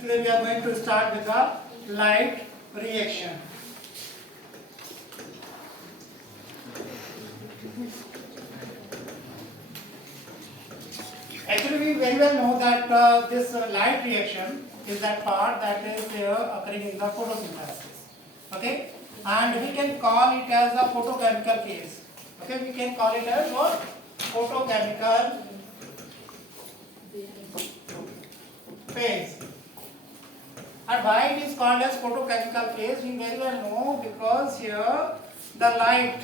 Today we are going to start with the light reaction. Actually, we very well know that this light reaction is that part that is occurring in the photosynthesis. Okay, and we can call it as a photochemical phase. Okay, we can call it as what? Photochemical phase. And why it is called as photochemical phase, we very well know, because here the light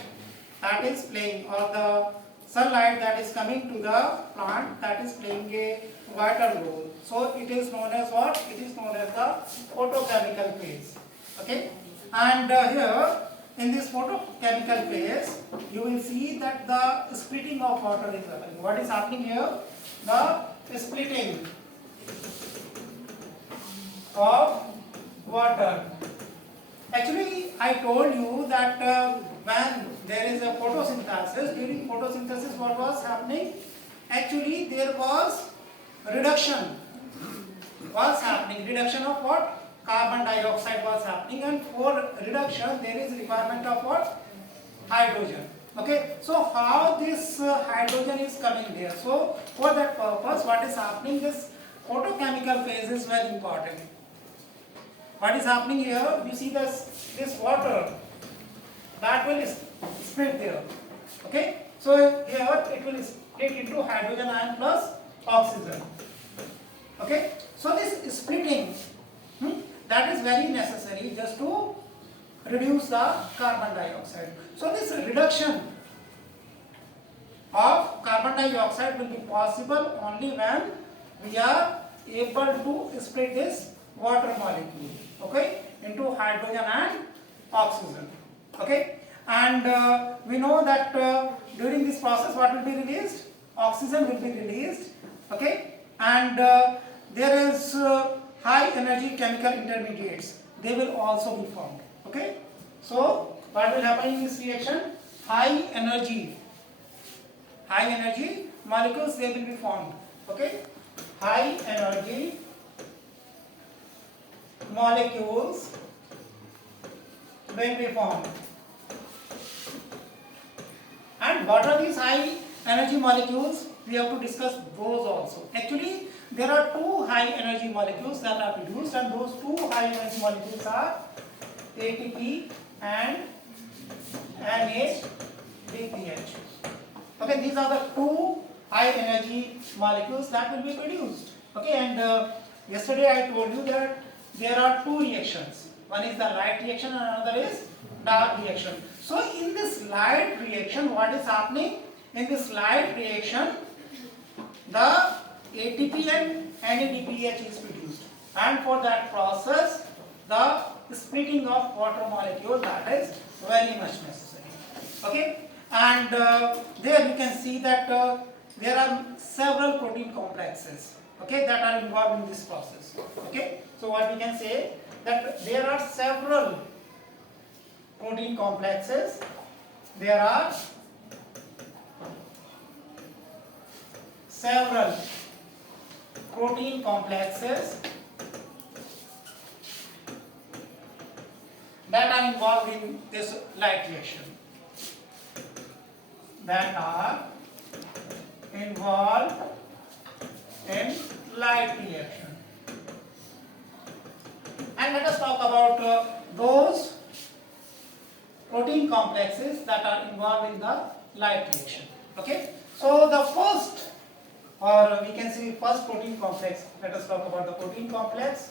that is playing, or the sunlight that is coming to the plant, that is playing a vital role. So it is known as what? It is known as the photochemical phase. Okay, and here in this photochemical phase, you will see that the splitting of water is happening. What is happening here? The splitting of water. Actually, I told you that when there is a photosynthesis, during photosynthesis what was happening? Actually, there was reduction was happening. Reduction of what? Carbon dioxide was happening, and for reduction there is requirement of what? Hydrogen. Okay, so how this hydrogen is coming there? So for that purpose, what is happening? This photochemical phase is very important. What is happening here? You see this water that will split there. Okay, so here it will split into hydrogen ion plus oxygen. Okay, so this splitting that is very necessary just to reduce the carbon dioxide. So this reduction of carbon dioxide will be possible only when we are able to split this water molecule, okay, into hydrogen and oxygen. Okay, and we know that during this process what will be released? Oxygen will be released. Okay, and there is high energy chemical intermediates, they will also be formed. Okay, so what will happen in this reaction? High energy molecules, they will be formed. Okay, high energy molecules will be formed. And what are these high energy molecules? We have to discuss those also. Actually, there are two high energy molecules that are produced, and those two high energy molecules are ATP and NADPH. Okay, these are the two high energy molecules that will be produced. Okay, and yesterday I told you that there are two reactions. One is the light reaction and another is dark reaction. So in this light reaction, what is happening? In this light reaction, the ATP and NADPH is produced, and for that process the splitting of water molecule, that is very much necessary. Okay, and there you can see that there are several protein complexes, okay, that are involved in this process. Okay, so what we can say, that there are several protein complexes, there are several protein complexes that are involved in this light reaction, that are involved in light reaction. And let us talk about those protein complexes that are involved in the light reaction. Okay, so the first, or we can say first protein complex, let us talk about the protein complex.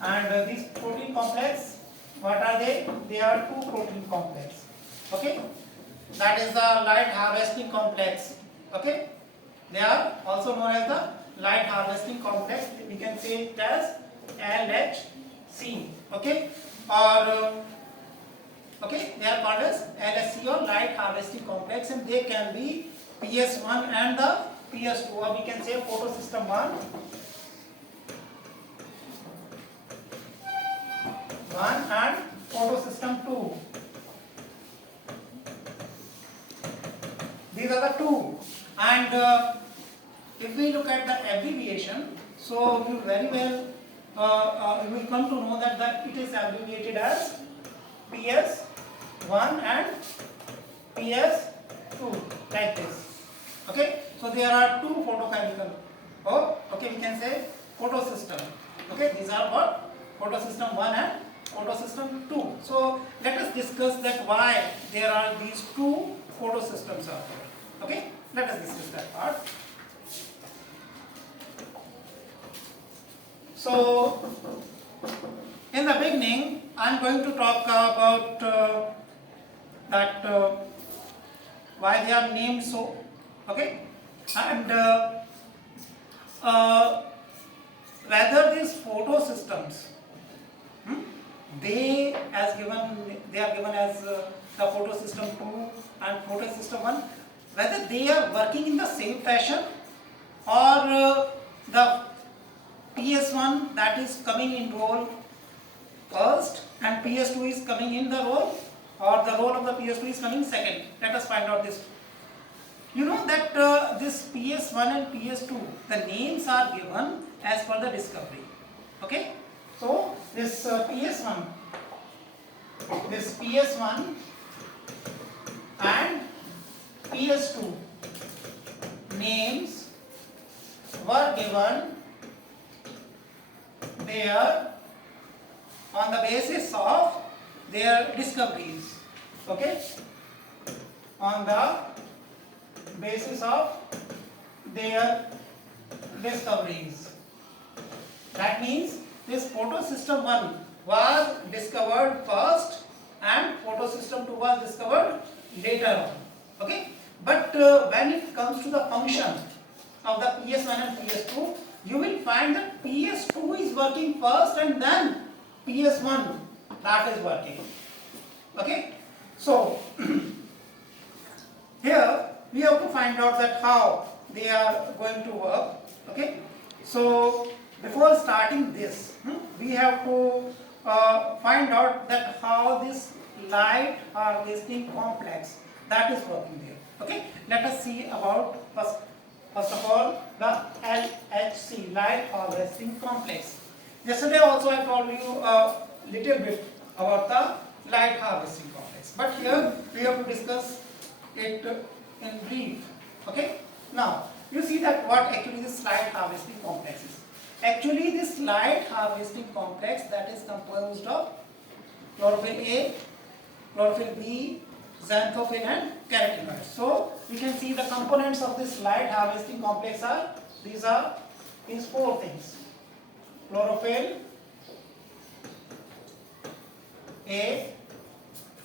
And these protein complex, what are they? They are two protein complex. Okay, that is the light harvesting complex. Okay, they are also known as the light harvesting complex. We can say it as LHC. Okay, or okay, they are called as LHC, or light harvesting complex, and they can be PS1 and the PS2, or we can say photosystem 1 and photosystem 2. These are the two, and if we look at the abbreviation, so you very well you will come to know that it is abbreviated as PS1 and PS2, like this. Okay, so there are two photochemical, okay, we can say photosystem. Okay, these are what? Photosystem 1 and photosystem 2. So let us discuss that why there are these two photosystems are there. Okay, let us discuss that part. So in the beginning, I am going to talk about that why they are named so. Okay, and whether these photosystems, they are given as the photosystem 2 and photosystem 1, whether they are working in the same fashion, or the PS1 that is coming in role first and PS2 is coming in the role, or the role of the PS2 is coming second. Let us find out this. You know that this PS1 and PS2, the names are given as per the discovery. Okay, so this PS1 and PS2 names were given there on the basis of their discoveries. Okay, on the basis of their discoveries. That means this photosystem 1 was discovered first and photosystem 2 was discovered later on. Okay, but when it comes to the function of the PS1 and PS2, you will find that PS2 is working first and then PS1 that is working. Okay, so here we have to find out that how they are going to work. Okay, so before starting this, we have to find out that how this light harvesting complex that is working there. Okay, let us see about first of all the LHC, light harvesting complex. Yesterday also I told you a little bit about the light harvesting complex, but here we have to discuss it in brief. Okay, now you see that what actually this light harvesting complex is. Actually this light harvesting complex that is composed of chlorophyll A, chlorophyll B, xanthophyll and carotenoids. So we can see the components of this light harvesting complex are these four things: chlorophyll A,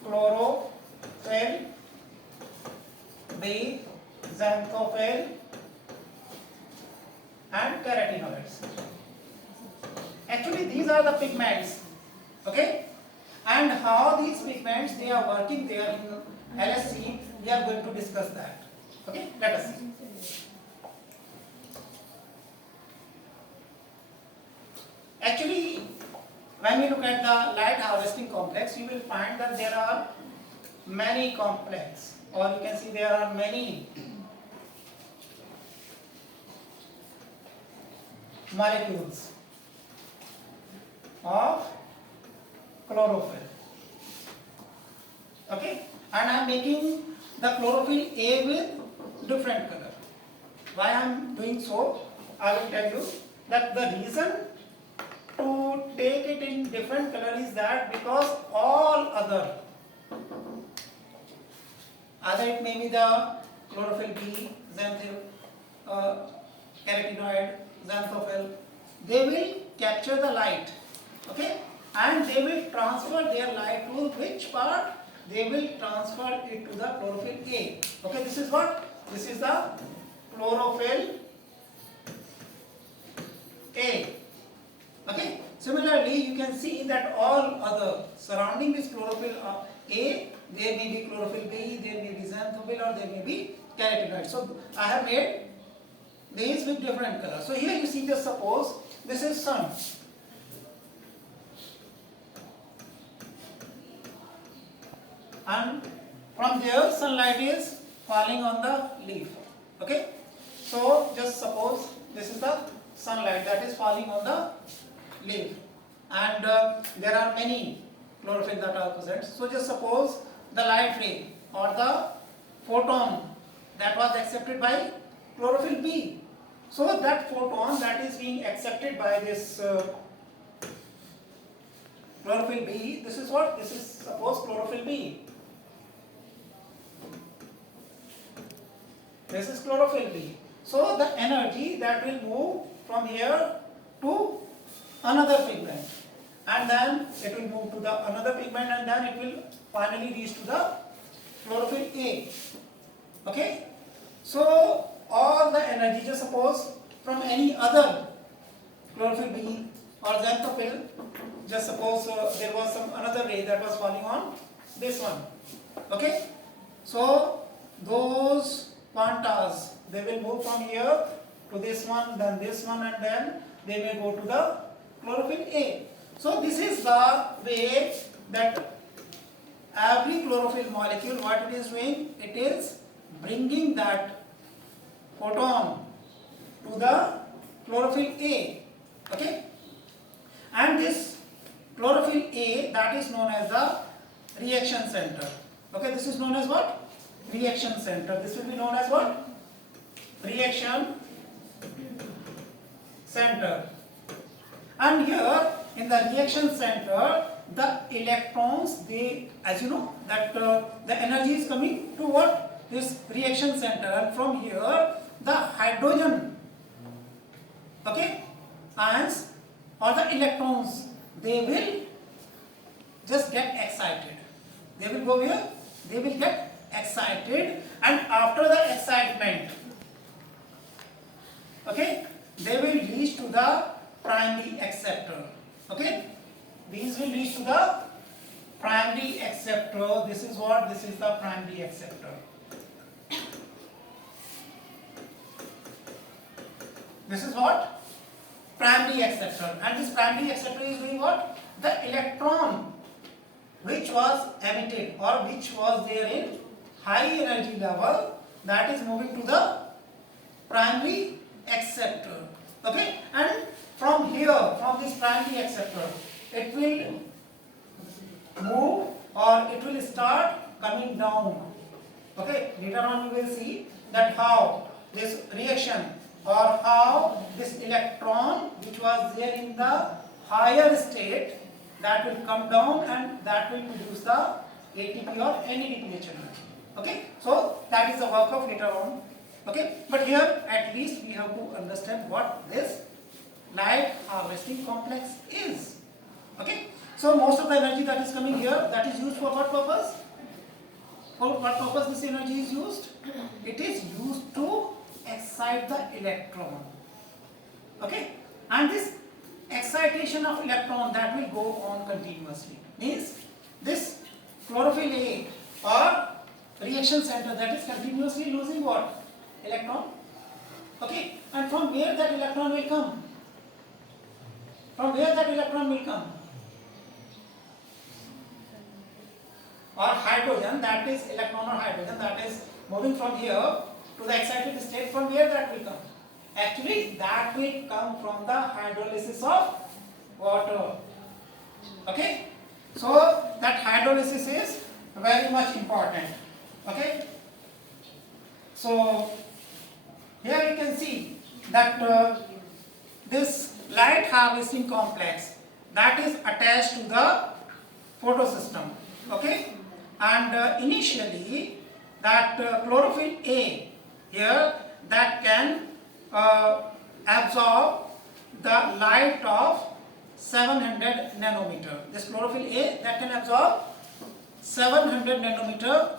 chlorophyll B, xanthophyll and carotenoids. Actually these are the pigments. Okay, and how these pigments they are working there in LSC, we are going to discuss that. Okay, let us see. Actually, when we look at the light harvesting complex, you will find that there are many complex, or you can see there are many molecules of chlorophyll. Okay, and I am making the chlorophyll A with different color. Why I am doing so, I will tell you that the reason to take it in different color is that because all other it may be the chlorophyll B, xanthophyll, carotenoid, xanthophyll, they will capture the light. Okay, and they will transfer their light to which part? They will transfer it to the chlorophyll A. Okay, this is what? This is the chlorophyll A. Okay, similarly you can see that all other surrounding this chlorophyll A, there may be chlorophyll B, there may be xanthophyll, or there may be carotenoid. So I have made these with different colors. So here you see, just suppose this is sun. And from there sunlight is falling on the leaf. Okay, So just suppose this is the sunlight that is falling on the leaf, and there are many chlorophyll that are present. So just suppose the light ray or the photon that was accepted by chlorophyll B. So that photon that is being accepted by this chlorophyll B, this is what? This is suppose chlorophyll B. This is chlorophyll B. So the energy that will move from here to another pigment, and then it will move to the another pigment, and then it will finally reach to the chlorophyll A. Okay? So all the energy, just suppose from any other chlorophyll B or xanthophyll, just suppose there was some another ray that was falling on this one. Okay? So those quantas, they will move from here to this one, then this one, and then they may go to the chlorophyll A. So this is the way that every chlorophyll molecule, what it is doing, it is bringing that photon to the chlorophyll A. Okay? And this chlorophyll A, that is known as the reaction center. Okay, this is known as what? Reaction center. This will be known as what? Reaction center. And here in the reaction center, the electrons, they, as you know, that the energy is coming to what? This reaction center, and from here the hydrogen, okay, ions or the electrons, they will just get excited. They will go here, they will get excited, and after the excitement, okay, they will reach to the primary acceptor. Okay, these will reach to the primary acceptor. This is what? This is the primary acceptor. This is what? Primary acceptor. And this primary acceptor is doing what? The electron which was emitted or which was there in high energy level, that is moving to the primary acceptor. Okay, and from here, from this primary acceptor, it will move or it will start coming down. Okay, later on you will see that how this reaction or how this electron which was there in the higher state, that will come down and that will produce the ATP or NADPH. Okay, so that is the work of later on. Okay, but here at least we have to understand what this light harvesting complex is. Okay, so most of the energy that is coming here, that is used for what purpose? For what purpose this energy is used? It is used to excite the electron. Okay, and this excitation of electron, that will go on continuously. Means this chlorophyll A or reaction center, that is continuously losing what? Electron. Okay, and from where that electron will come? From where that electron will come? Or hydrogen, that is electron or hydrogen, that is moving from here to the excited state. From where that will come? Actually, that will come from the hydrolysis of water. Okay, so that hydrolysis is very much important. Okay, so here you can see that this light harvesting complex, that is attached to the photosystem. Okay, and initially that chlorophyll A here, that can absorb the light of 700 nanometer. This chlorophyll A, that can absorb 700 nanometer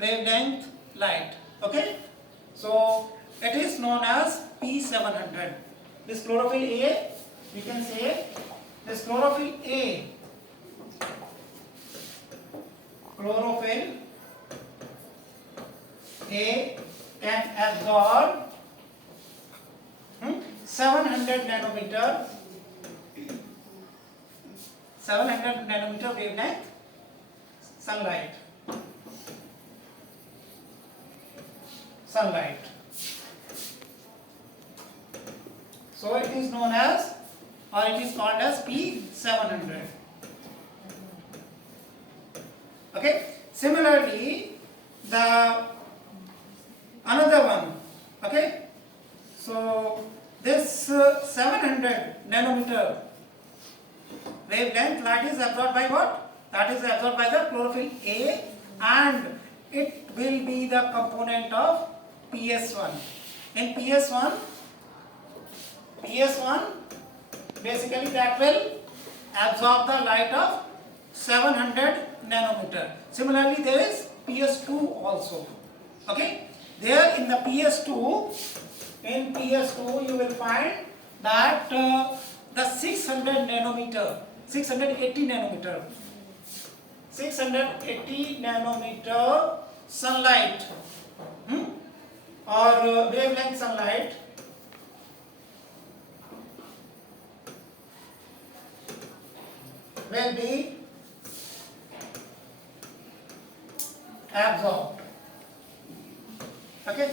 wavelength light. Okay, so it is known as P700. This chlorophyll A, we can say this chlorophyll A, chlorophyll A can absorb 700 nanometer wavelength sunlight. sunlight. So it is known as, or it is called as P700. Okay. Similarly, the another one. Okay. So this 700 nanometer wavelength light is absorbed by what? That is absorbed by the chlorophyll A, and it will be the component of PS1. In PS1 basically that will absorb the light of 700 nanometer. Similarly, there is PS2 also. Okay, there in the PS2 you will find that the 680 nanometer sunlight, or wavelength sunlight will be absorbed. Okay.